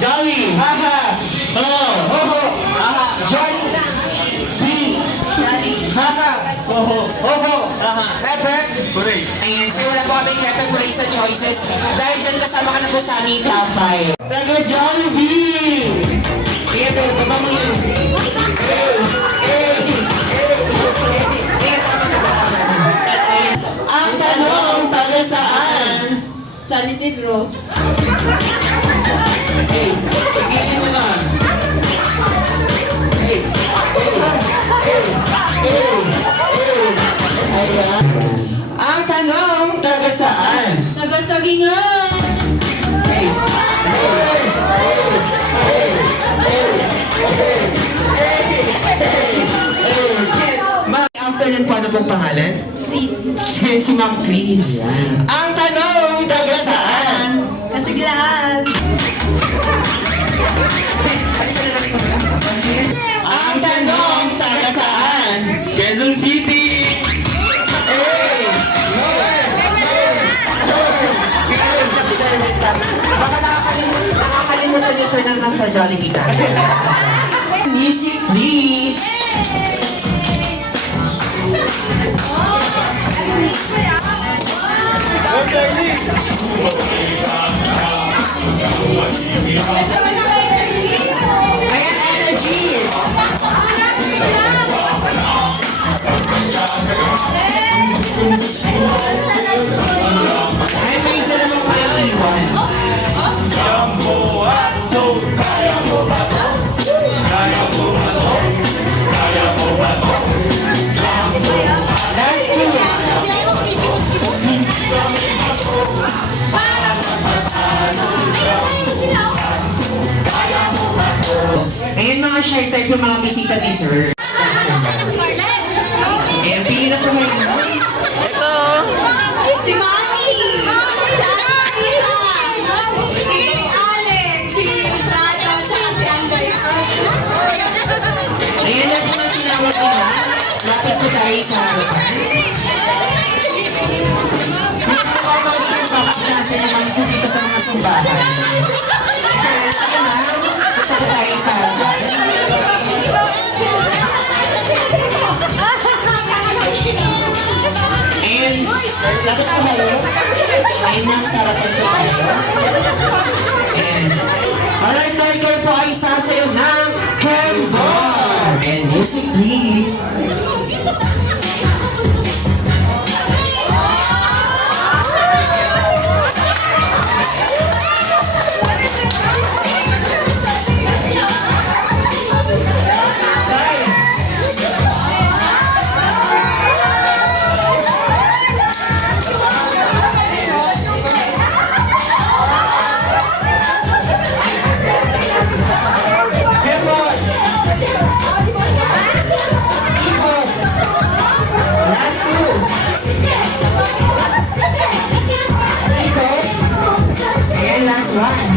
Jolly. Aha. Oho. John. B. Haha. Oho. Pepper. Correct. Ayan, so wala po kaming Pepper Puree sa choices. Dahil dyan kasama ka na po sa aming top 5. Taga Jollibee. Kaya pero baba mo yun. Ang tanong, taga saan? San Isidro. Pagilin mo lang. Ayan. Ang tanong, taga saan? Nagasagingan. Ma'am, after nun po, ano pong pangalan? Chris. Si Ma'am Chris. Ang tanong, taga saan? Kasiglaan. Ang tanong, taga saan? Quezon City! Baka nakakalimutan niyo sir na nasa Jollibee na. Music please! Ayan, energy! Ay, may isa naman pala iwan. Last two. Ayan mga shy type yung mga bisita ni sir. Ayan, pili na po kayo. Si Mami! Si Alex! Si Shadow! Tsaka si Andrea! Ayan lang po ang tinawag nila. Lapit po tayo sa harapan. Ito po magiging papaklasan ng mga dito sa mga simbahan. Kaya sige na, ito po tayo sa harapan. And, lapit po kayo. Ayun lang sa harapan po tayo. And, alright, Tiger po ay sasayaw ng Kembar! And music please! Last two! Ayan, last one!